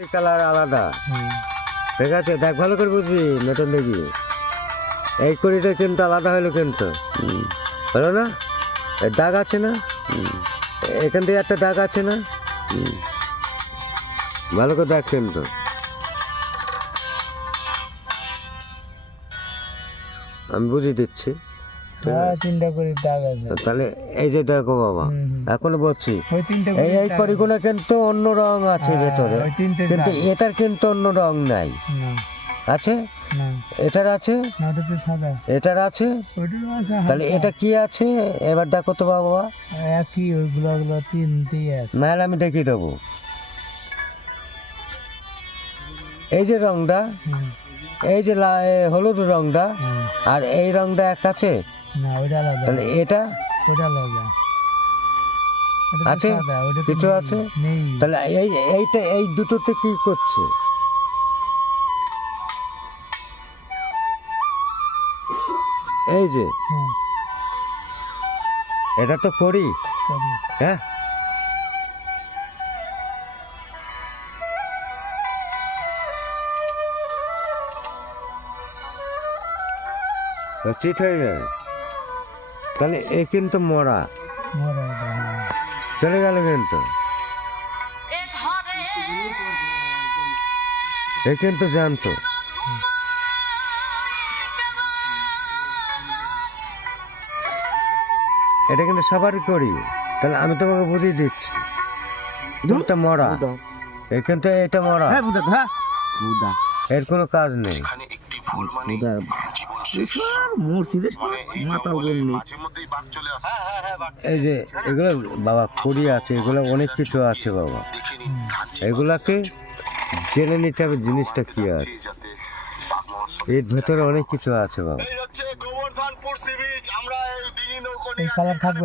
Colour আলাদা, ঠিক আছে? দেখ ভালো করে বুঝবি, নতুন দেখবি। এই কড়িটা কিন্তু আলাদা হলো, কিন্তু হলো না? দাগ আছে না? এখান থেকে একটা দাগ আছে না? ভালো করে দেখ কিন্তু। আমি বুঝিয়ে দিচ্ছি। তিনটা করে দাগ আছে। তাহলে এই যে দেখো বাবা, এখনো বলছি এই কড়িগুলো কিন্তু অন্য রং আছে ভেতরে, কিন্তু এটার কিন্তু অন্য রং নাই। আছে? এটার আছে, এটার আছে। তাহলে এটা কি আছে এবার দেখো তো বাবা। একই, ওইগুলো তিনটে এক। নাহলে আমি দেখিয়ে দেবো। এই যে রংটা, এই যে হলুদ রংটা আর এই রংটা এক আছে। না, ওইটা আলাদা। তাহলে এটা ওইটা আলাদা আছে, কিছু আছে। তাহলে এইটা এই দুটোতে কি করছে? এই যে এটা তো করি, হ্যাঁ। চিট হয়ে যায়, তাহলে এ কিন্তু মরা চলে গেল, কিন্তু এ কিন্তু জানতো। এটা কিন্তু সবারই করি। তাহলে আমি তোমাকে বুঝিয়ে দিচ্ছি, এটা মরা, এ কিন্তু এটা মরা, এর কোনো কাজ নেই। এই যে এগুলো বাবা করি আছে, এগুলো অনেক কিছু আছে বাবা, এগুলাকে জেনে নিতে হবে জিনিসটা কি আছে, এর ভেতরে অনেক কিছু আছে বাবা। কালার থাকবে না।